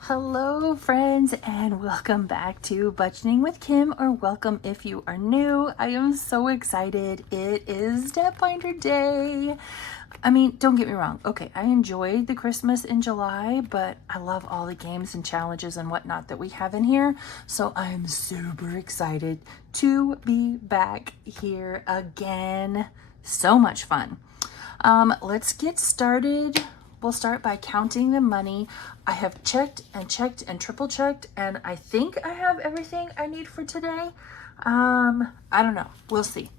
Hello friends, and welcome back to Budgeting with Kim, or welcome if you are new. I am so excited. It is Step Finder Day. I mean, don't get me wrong. Okay, I enjoyed the Christmas in July, but I love all the games and challenges and whatnot that we have in here. So I am super excited to be back here again. So much fun. Let's get started. We'll start by counting the money. I have checked and triple checked, and I think I have everything I need for today. I don't know. We'll see.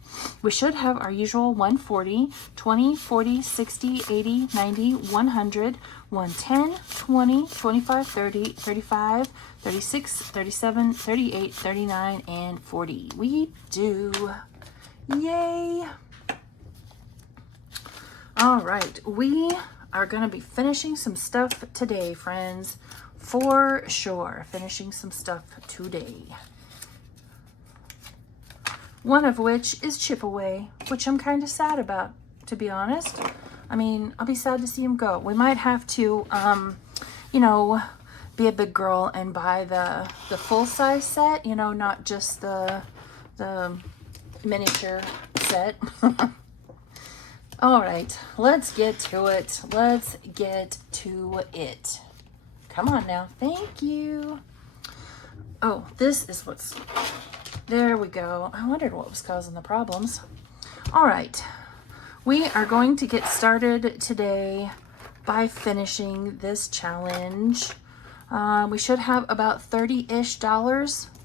We should have our usual 140, 20, 40, 60, 80, 90, 100, 110, 20, 25, 30, 35, 36, 37, 38, 39, and 40. We do. Yay. All right. We are going to be finishing some stuff today, friends. For sure. Finishing some stuff today. One of which is Chip Away, which I'm kind of sad about, to be honest. I mean, I'll be sad to see him go. We might have to, you know, be a big girl and buy the full-size set, you know, not just the miniature set. All right, let's get to it. Let's get to it. Come on now. Thank you. Oh, this is what's... There we go. I wondered what was causing the problems. All right. We are going to get started today by finishing this challenge. We should have about $30-ish.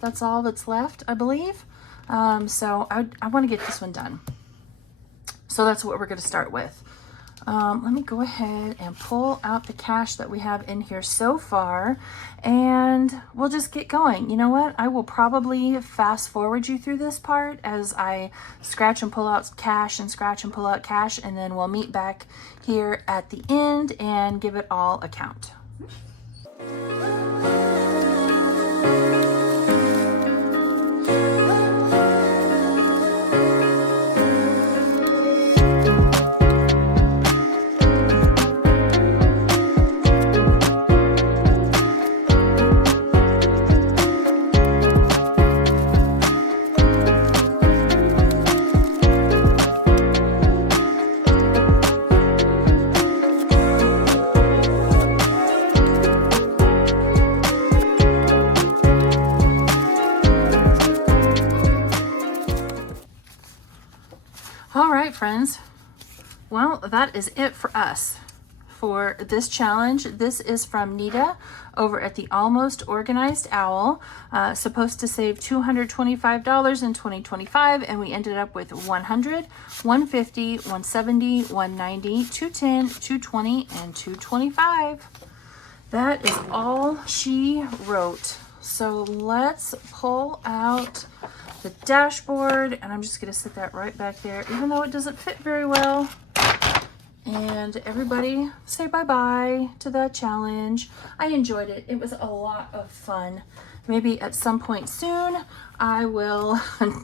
That's all that's left, I believe. So I want to get this one done. So that's what we're going to start with. Let me go ahead and pull out the cash that we have in here so far, and we'll just get going. You know what? I will probably fast forward you through this part as I scratch and pull out cash and scratch and pull out cash, and then we'll meet back here at the end and give it all a count. All right, friends. Well, that is it for us for this challenge. This is from Nita over at the Almost Organized Owl. Supposed to save $225 in 2025, and we ended up with 100, 150, 170, 190, 210, 220, and 225. That is all she wrote. So let's pull out the dashboard, and I'm just going to sit that right back there, even though it doesn't fit very well. And everybody say bye-bye to the challenge. I enjoyed it. It was a lot of fun. Maybe at some point soon, I will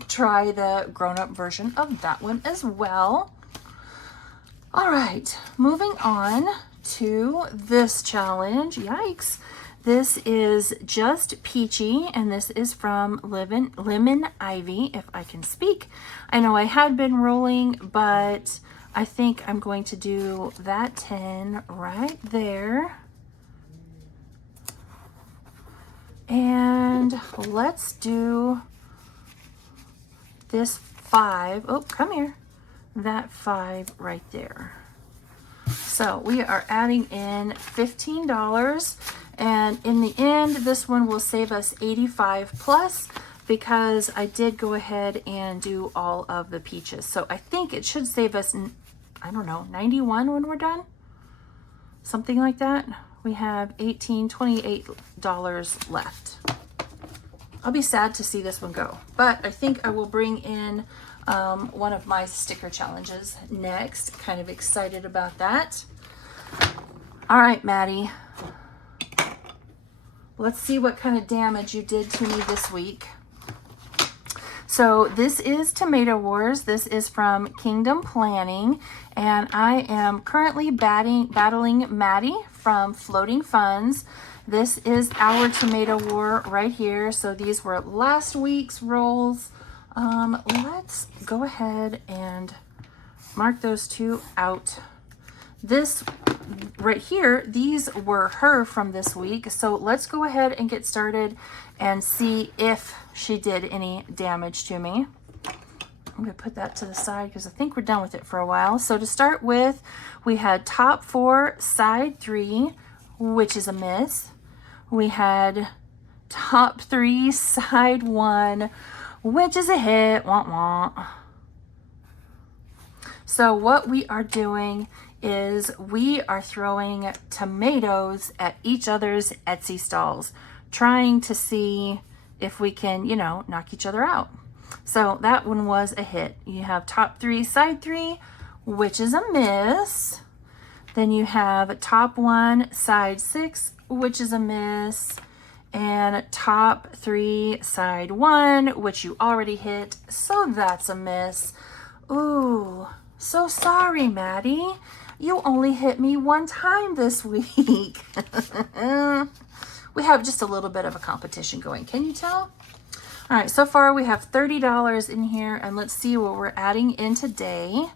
try the grown-up version of that one as well. All right, moving on to this challenge. Yikes. This is Just Peachy, and this is from Lemon Ivy, if I can speak. I know I had been rolling, but I think I'm going to do that 10 right there. And let's do this 5. Oh, come here. That 5 right there. So we are adding in $15, and in the end, this one will save us 85 plus, because I did go ahead and do all of the peaches. So I think it should save us, I don't know, 91 when we're done, something like that. We have $28 left. I'll be sad to see this one go, but I think I will bring in one of my sticker challenges next. Kind of excited about that. All right, Maddie. Let's see what kind of damage you did to me this week. So this is Tomato Wars. This is from Kingdom Planning, and I am currently battling Maddie from Floating Funds. This is our tomato war right here. So these were last week's rolls. Let's go ahead and mark those two out. This right here, these were her from this week. So let's go ahead and get started and see if she did any damage to me. I'm going to put that to the side because I think we're done with it for a while. So to start with, we had top 4, side 3, which is a miss. We had top 3, side 1, which is a hit. Wah, wah. So what we are doing is we are throwing tomatoes at each other's Etsy stalls, trying to see if we can, you know, knock each other out. So that one was a hit. You have top 3, side 3, which is a miss. Then you have top 1, side 6, which is a miss. And top 3, side 1, which you already hit, so that's a miss. Ooh, so sorry, Maddie. You only hit me 1 time this week. We have just a little bit of a competition going. Can you tell? All right, so far we have $30 in here, and let's see what we're adding in today.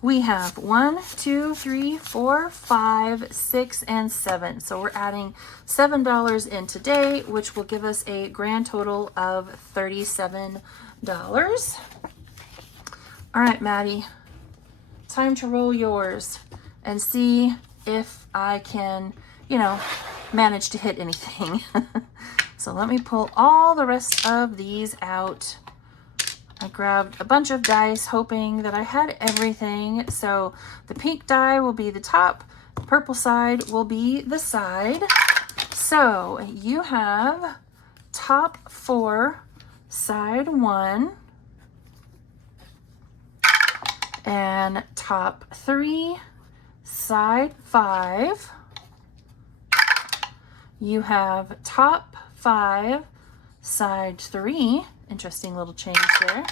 We have 1, 2, 3, 4, 5, 6, and 7. So we're adding $7 in today, which will give us a grand total of $37. All right, Maddie, time to roll yours and see if I can, you know, manage to hit anything. So let me pull all the rest of these out. I grabbed a bunch of dice hoping that I had everything. So the pink die will be the top, the purple side will be the side. So you have top 4, side 1, and top 3, side 5. You have top 5, side 3. Interesting little change there.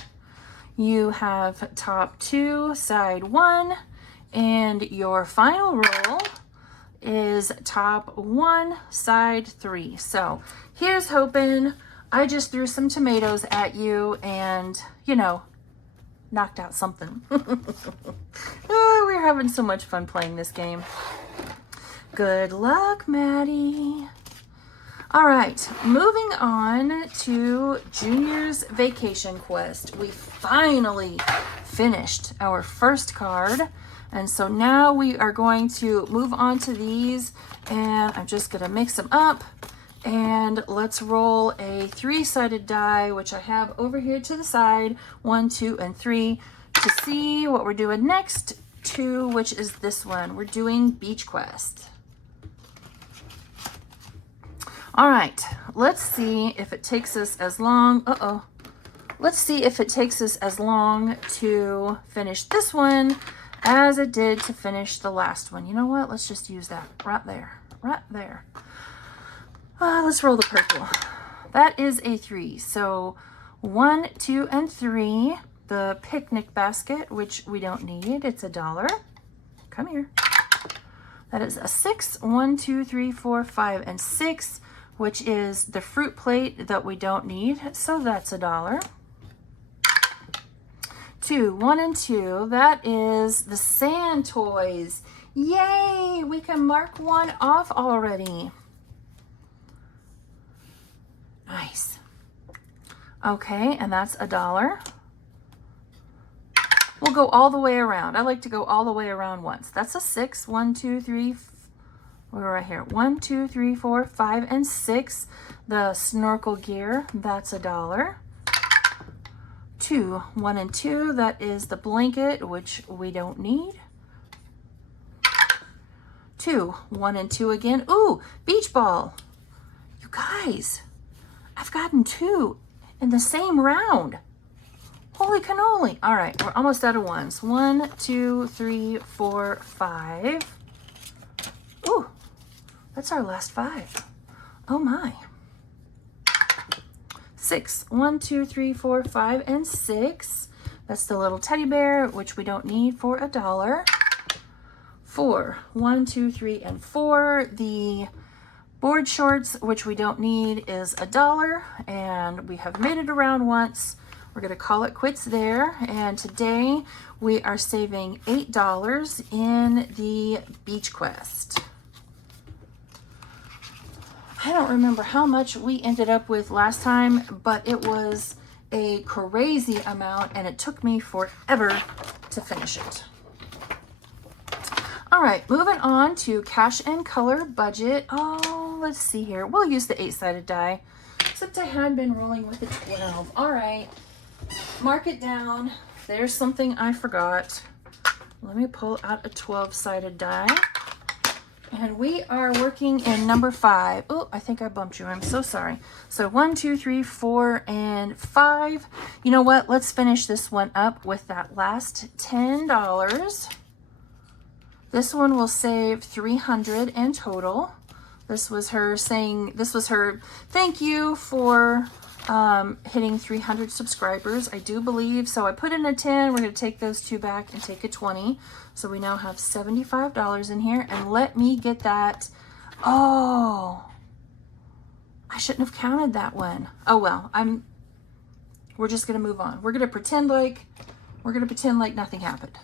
You have top 2, side 1, and your final roll is top 1, side 3. So here's hoping. I just threw some tomatoes at you and, you know, knocked out something. Oh, we're having so much fun playing this game. Good luck, Maddie. All right, moving on to Junior's Vacation Quest. We finally finished our first card, and so now we are going to move on to these, and I'm just gonna mix them up, and let's roll a 3-sided die, which I have over here to the side, 1, 2, and 3, to see what we're doing next. 2, which is this one. We're doing Beach Quest. All right, let's see if it takes us as long. Let's see if it takes us as long to finish this one as it did to finish the last one. You know what? Let's just use that right there, right there. Let's roll the purple. That is a 3. So 1, 2, and 3. The picnic basket, which we don't need. It's $1. Come here. That is a 6. 1, 2, 3, 4, 5, and 6. Which is the fruit plate that we don't need, so that's $1. 2, 1, and 2, that is the sand toys. Yay, we can mark one off already. Nice. Okay, and that's $1. We'll go all the way around. I like to go all the way around once. That's a 6, 1, 2, 3, we're right here. 1, 2, 3, 4, 5, and 6. The snorkel gear, that's $1. 2, 1, and 2, that is the blanket, which we don't need. 2, 1, and 2 again. Ooh, beach ball. You guys, I've gotten 2 in the same round. Holy cannoli. All right, we're almost out of ones. 1, 2, 3, 4, 5. Ooh. That's our last 5. Oh my. 6. 1, 2, 3, 4, 5, and 6. That's the little teddy bear, which we don't need for $1. 4. 1, 2, 3, and 4. The board shorts, which we don't need, is $1, and we have made it around once. We're going to call it quits there, and today we are saving $8 in the Beach Quest. I don't remember how much we ended up with last time, but it was a crazy amount, and it took me forever to finish it. All right, moving on to Cash and Color budget. Oh, let's see here. We'll use the 8-sided die, except I had been rolling with the 12. All right, mark it down. There's something I forgot. Let me pull out a 12-sided die. And we are working in number 5. Oh, I think I bumped you. I'm so sorry. So 1, 2, 3, 4, and 5. You know what? Let's finish this one up with that last $10. This one will save $300 in total. This was her saying, this was her thank you for hitting 300 subscribers, I do believe. So I put in a 10. We're going to take those 2 back and take a 20. So we now have $75 in here, and let me get that. Oh, I shouldn't have counted that one. Oh well, we're just going to move on. We're going to pretend like nothing happened.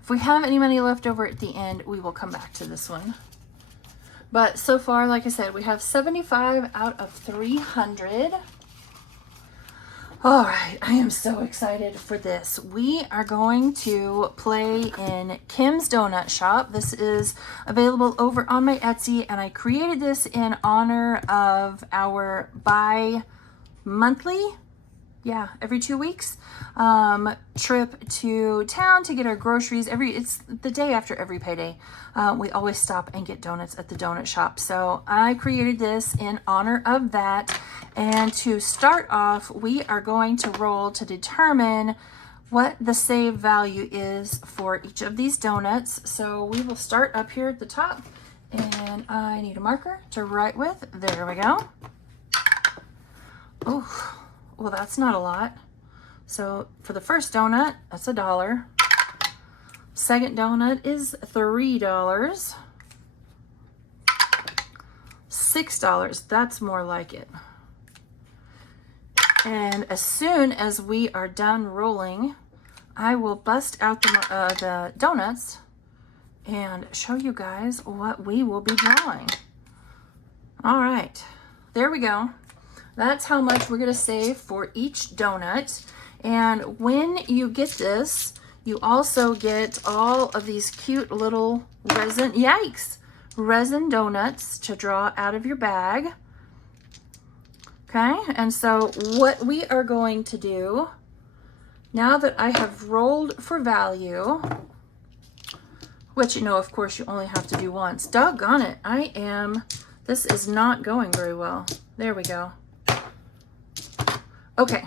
If we have any money left over at the end, we will come back to this one. But so far, like I said, we have 75 out of 300. All right, I am so excited for this. We are going to play in Kim's Donut Shop. This is available over on my Etsy, and I created this in honor of our bi-monthly, every 2 weeks, trip to town to get our groceries. It's the day after every payday. We always stop and get donuts at the donut shop. So I created this in honor of that. And to start off, we are going to roll to determine what the save value is for each of these donuts. So we will start up here at the top, and I need a marker to write with. There we go. Oh, well, that's not a lot. So for the first donut, that's $1. Second donut is $3. $6, that's more like it. And as soon as we are done rolling, I will bust out the donuts and show you guys what we will be drawing. All right, there we go. That's how much we're going to save for each donut. And when you get this, you also get all of these cute little resin donuts to draw out of your bag. Okay, and so what we are going to do, now that I have rolled for value, which, you know, of course, you only have to do once. Doggone it, this is not going very well. There we go. Okay,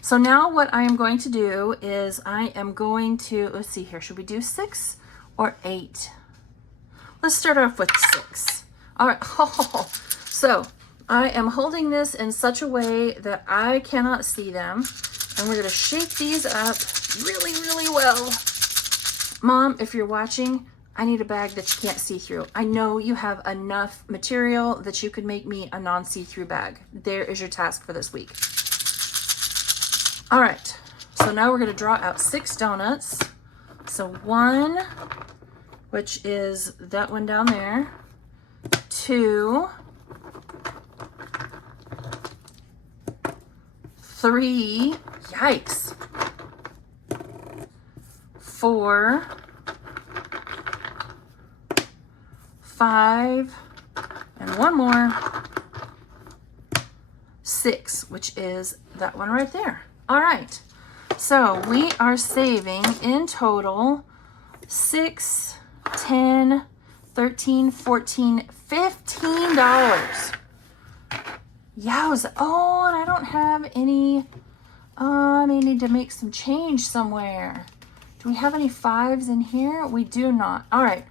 so now what I am going to do is I am going to, let's see here, should we do 6 or 8? Let's start off with 6. All right, so I am holding this in such a way that I cannot see them, and we're gonna shake these up really, really well. Mom, if you're watching, I need a bag that you can't see through. I know you have enough material that you could make me a non-see-through bag. There is your task for this week. All right, so now we're gonna draw out 6 donuts. So 1, which is that one down there, 2, 3, yikes, 4, 5, and one more, 6, which is that one right there. All right, so we are saving in total 6, 10, 13, 14, $15. Yowza. Oh, and I don't have any. I may need to make some change somewhere. Do we have any 5s in here? We do not. All right,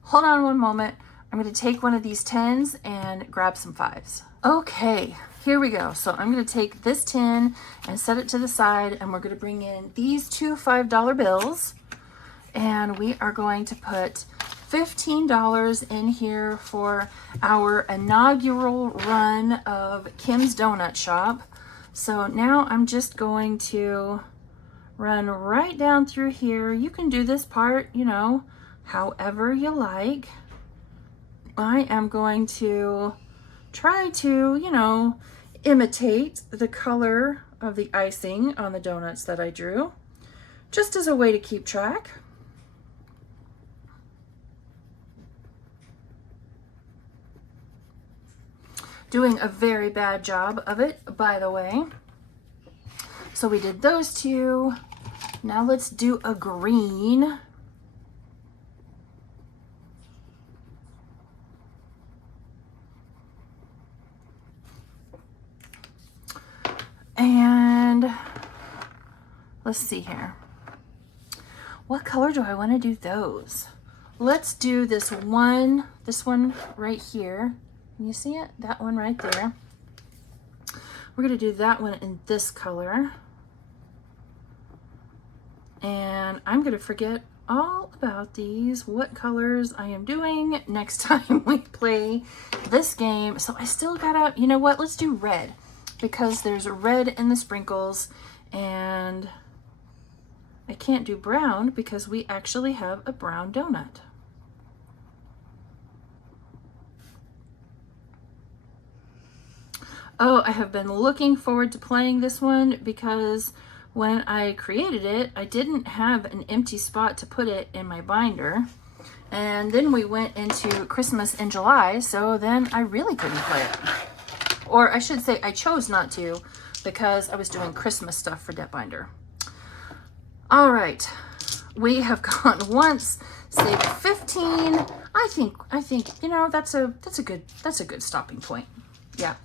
hold on one moment. I'm going to take one of these 10s and grab some 5s. Okay, here we go. So I'm going to take this 10 and set it to the side, and we're going to bring in these 2 $5 bills, and we are going to put $15 in here for our inaugural run of Kim's Donut Shop. So now I'm just going to run right down through here. You can do this part, you know, however you like. I am going to try to, you know, imitate the color of the icing on the donuts that I drew, just as a way to keep track. Doing a very bad job of it, by the way. So we did those 2. Now let's do a green. And let's see here. What color do I want to do those? Let's do this one right here. Can you see it? That one right there. We're going to do that one in this color. And I'm going to forget all about these, what colors I am doing next time we play this game. So I still gotta, you know what, let's do red, because there's red in the sprinkles, and I can't do brown because we actually have a brown donut. Oh, I have been looking forward to playing this one because when I created it, I didn't have an empty spot to put it in my binder. And then we went into Christmas in July, so then I really couldn't play it. Or I should say I chose not to because I was doing Christmas stuff for Debtbinder. All right, we have gone once, saved 15. I think you know that's a good stopping point. Yeah,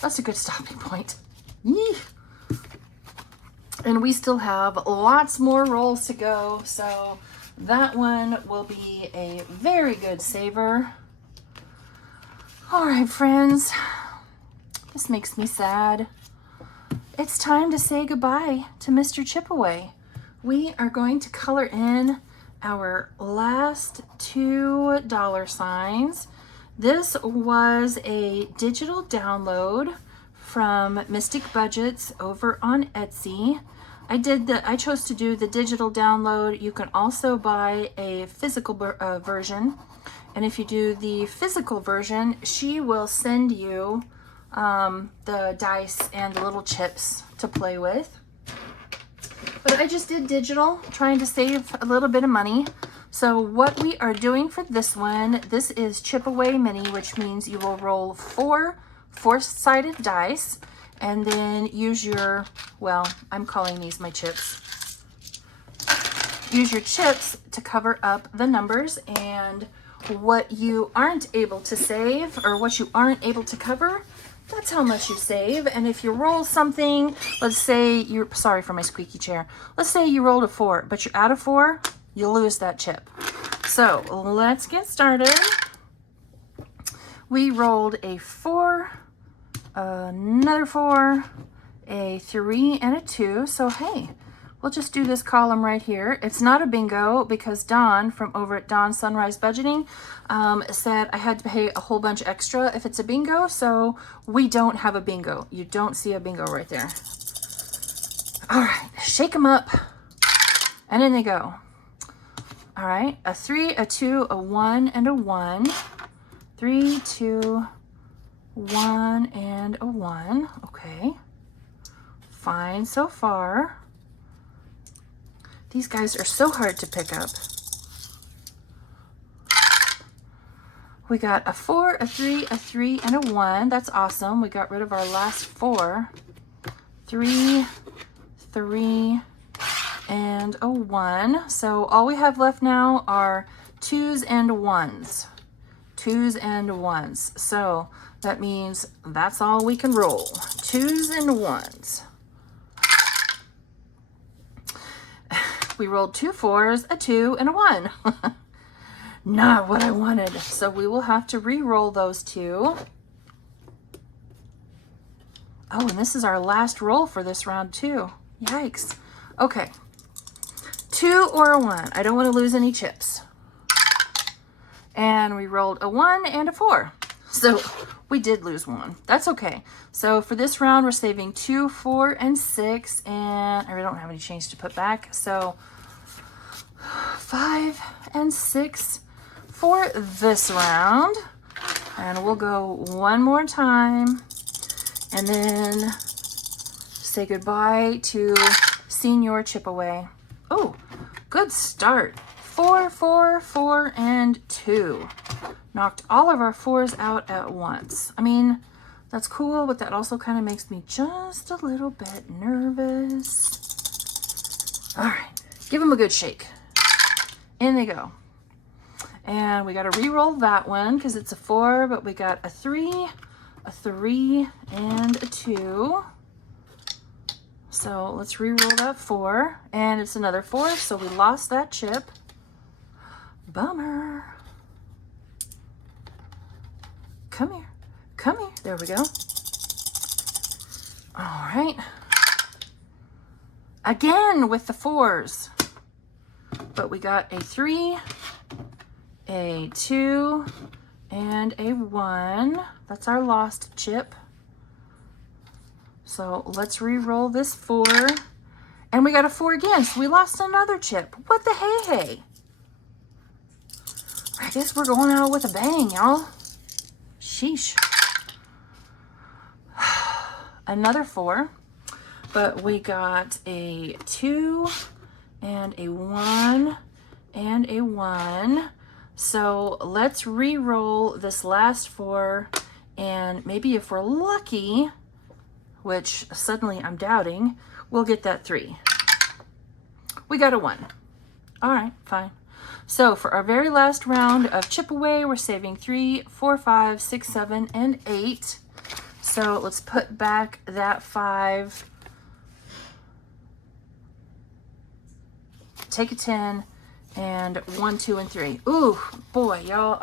that's a good stopping point. Yee. And we still have lots more rolls to go, so that one will be a very good saver. All right, friends, this makes me sad. It's time to say goodbye to Mr. Chipaway. We are going to color in our last $2 signs. This was a digital download from Mystic Budgets over on Etsy. I chose to do the digital download. You can also buy a physical version. And if you do the physical version, she will send you the dice and the little chips to play with. But I just did digital, trying to save a little bit of money. So what we are doing for this one, this is Chipaway Mini, which means you will roll 4 four-sided dice and then use your, well, I'm calling these my chips. Use your chips to cover up the numbers, and what you aren't able to save or what you aren't able to cover, that's how much you save. And if you roll something, let's say you're, sorry for my squeaky chair. Let's say you rolled a 4, but you're out of 4, you lose that chip. So let's get started. We rolled a 4, another 4, a 3, and a 2. So hey, we'll just do this column right here. It's not a bingo because Dawn from over at Dawn Sunrise Budgeting said I had to pay a whole bunch extra if it's a bingo. So we don't have a bingo. You don't see a bingo right there. All right, shake them up. And in they go. All right, a 3, a 2, a 1, and a 1. 3, 2, 1, and a 1. Okay. Fine so far. These guys are so hard to pick up. We got a 4, a 3, a 3, and a 1. That's awesome. We got rid of our last 4. 3, 3, and a 1. So all we have left now are 2s and 1s. 2s and 1s. So that means that's all we can roll. 2s and 1s. We rolled 2 4s, a 2, and a 1. Not what I wanted. So we will have to re-roll those 2. Oh, and this is our last roll for this round too. Yikes. Okay. 2 or a 1. I don't want to lose any chips. And we rolled a 1 and a 4. So we did lose 1. That's okay. So for this round, we're saving 2, 4, and 6. And I don't have any change to put back. So 5 and 6 for this round. And we'll go one more time. And then say goodbye to Senior Chip-Away. Oh, good start. 4, 4, 4, and 2. Knocked all of our 4s out at once. I mean, that's cool, but that also kind of makes me just a little bit nervous. All right, give them a good shake. In they go. And we got to re-roll that one because it's a 4, but we got a 3, a 3, and a 2. So let's re-roll that 4, and it's another 4, so we lost that chip. Bummer. Come here. Come here. There we go. All right. Again with the 4s. But we got a 3, a 2, and a 1. That's our lost chip. So let's re-roll this 4. And we got a 4 again, so we lost another chip. What the hey? I guess we're going out with a bang, y'all. Sheesh. Another 4. But we got a 2 and a 1 and a 1. So let's re-roll this last 4. And maybe if we're lucky, which suddenly I'm doubting, we'll get that 3. We got a 1. All right, fine. So for our very last round of Chip Away, we're saving 3, 4, 5, 6, 7, and 8. So let's put back that 5. Take a 10, and 1, 2, and 3. Ooh, boy, y'all,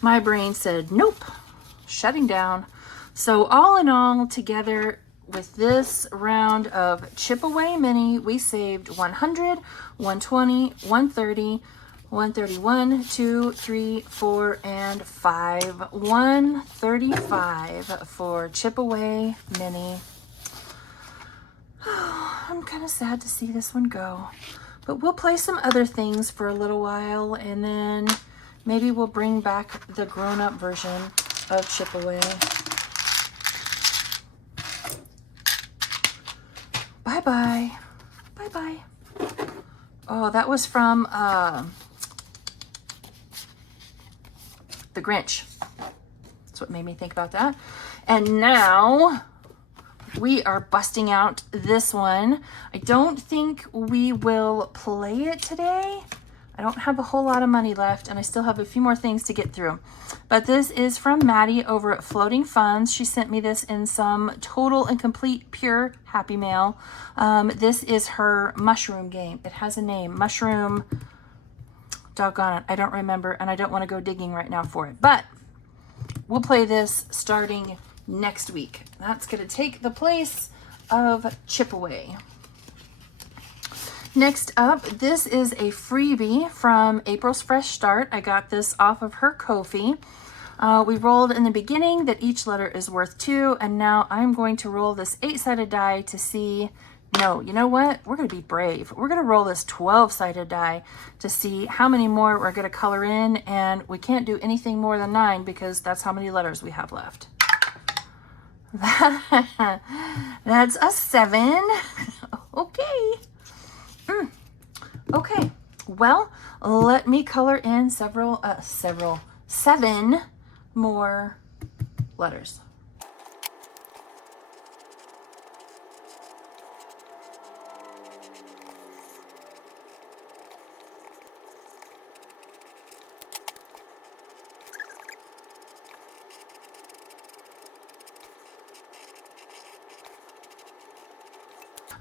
my brain said, nope, shutting down. So all in all, together with this round of Chip Away Mini, we saved 100, 120, 130, 131, 2, 3, 4, and 5. 135 for Chip Away Mini. I'm kind of sad to see this one go, but we'll play some other things for a little while, and then maybe we'll bring back the grown-up version of Chip Away. Bye-bye. Bye-bye. Oh, that was from The Grinch. That's what made me think about that. And now we are busting out this one. I don't think we will play it today. I don't have a whole lot of money left, and I still have a few more things to get through. But this is from Maddie over at Floating Funds. She sent me this in some total and complete pure happy mail. This is her mushroom game. It has a name, Mushroom, doggone it, I don't remember, and I don't want to go digging right now for it. But we'll play this starting next week. That's going to take the place of Chip Away. Next up, this is a freebie from April's Fresh Start. I got this off of her Ko-fi. We rolled in the beginning that each letter is worth 2, and now I'm going to roll this 8-sided die to see, no, you know what? We're going to be brave. We're going to roll this 12-sided die to see how many more we're going to color in, and we can't do anything more than 9 because that's how many letters we have left. That's a 7. Okay. Okay, Well, let me color in seven more letters.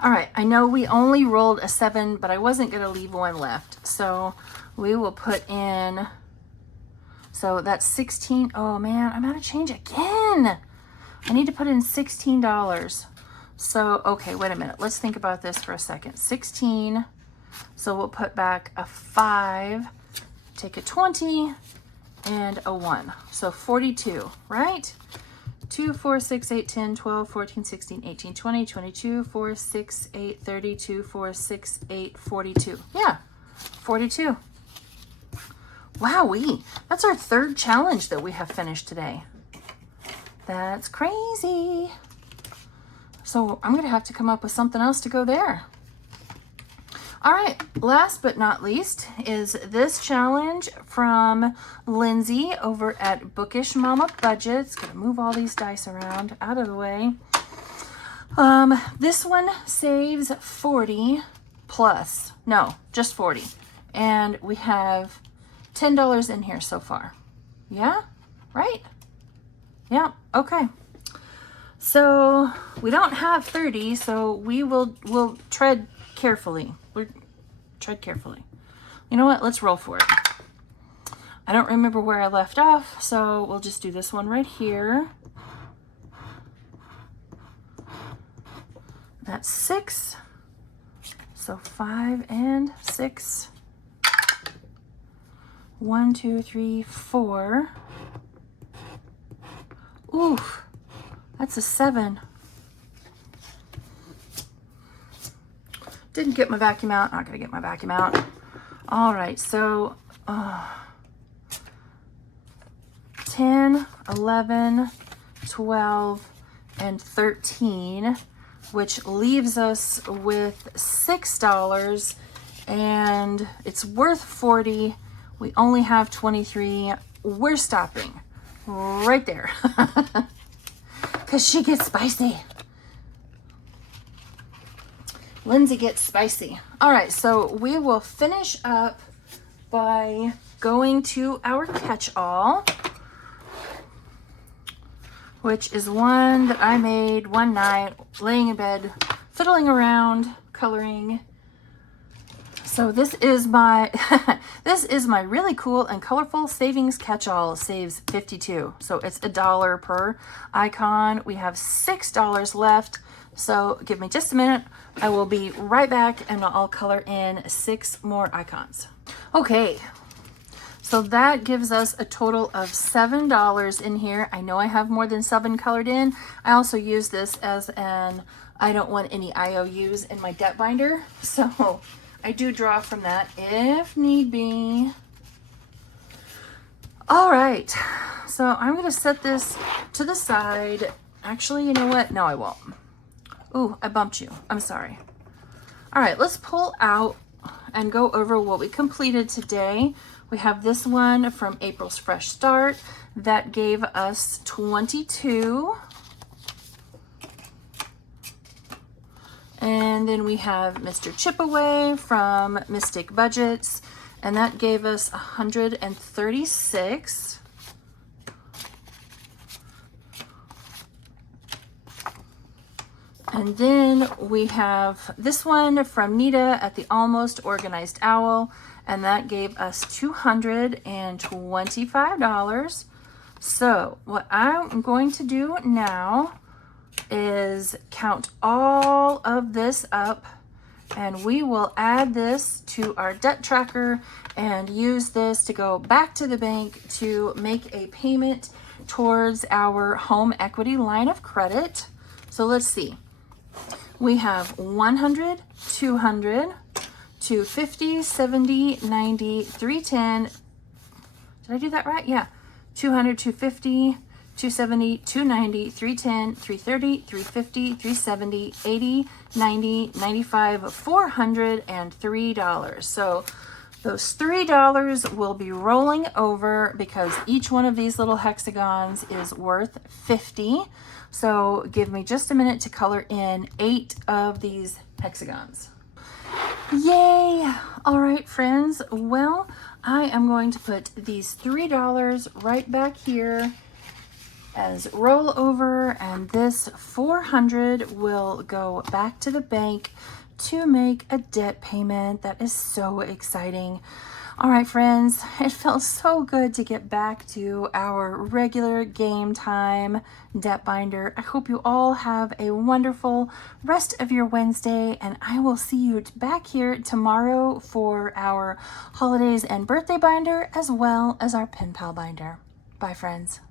All right, I know we only rolled a 7, but I wasn't going to leave one left. So we will put in, so that's 16. Oh man, I'm out of change again. I need to put in $16. So, okay, wait a minute. Let's think about this for a second. 16. So we'll put back a 5, take a 20, and a 1. So 42, right? 2, 4, 6, 8, 10, 12, 14, 16, 18, 20, 22, 4, 6, 8, 32, 4, 6, 8, 42. Yeah, 42. Wowee. That's our third challenge that we have finished today. That's crazy. So I'm going to have to come up with something else to go there. All right, last but not least is this challenge from Lindsay over at Bookish Mama Budgets. Gonna move all these dice around out of the way. This one saves 40 plus, no, just 40. And we have $10 in here so far. Yeah, right? Yeah, okay. So we don't have 30, so we'll tread carefully. Tread carefully. You know what? Let's roll for it. I don't remember where I left off, so we'll just do this one right here. That's 6. So 5 and 6. 1, 2, 3, 4. Oof, that's a 7. Didn't get my vacuum out. Not gonna get my vacuum out. All right, so 10, 11, 12, and 13, which leaves us with $6, and it's worth 40. We only have 23. We're stopping right there because she gets spicy. Lindsay gets spicy. All right, so we will finish up by going to our catch-all, which is one that I made one night, laying in bed, fiddling around, coloring. So this is my this is my really cool and colorful savings catch-all. Saves 52. So it's $1 per icon. We have $6 left. So give me just a minute. I will be right back and I'll color in 6 more icons. Okay, so that gives us a total of $7 in here. I know I have more than 7 colored in. I also use this as an, I don't want any IOUs in my debt binder. So I do draw from that if need be. All right, so I'm gonna set this to the side. Actually, you know what? No, I won't. Ooh, I bumped you. I'm sorry. All right, let's pull out and go over what we completed today. We have this one from April's Fresh Start that gave us 22. And then we have Mr. Chipaway from Mystic Budgets, and that gave us 136. And then we have this one from Nita at the Almost Organized Owl, and that gave us $225. So what I'm going to do now is count all of this up, and we will add this to our debt tracker and use this to go back to the bank to make a payment towards our home equity line of credit. So let's see. We have 100, 200, 250, 70, 90, 310. Did I do that right? Yeah. 200, 250, 270, 290, 310, 330, 350, 370, 80, 90, 95, $403. So Those $3 will be rolling over because each one of these little hexagons is worth 50. So give me just a minute to color in 8 of these hexagons. Yay! All right, friends. Well, I am going to put these $3 right back here as rollover, and this 400 will go back to the bank to make a debt payment. That is so exciting. All right, friends, it felt so good to get back to our regular game time debt binder. I hope you all have a wonderful rest of your Wednesday, and I will see you back here tomorrow for our holidays and birthday binder, as well as our pen pal binder. Bye, friends.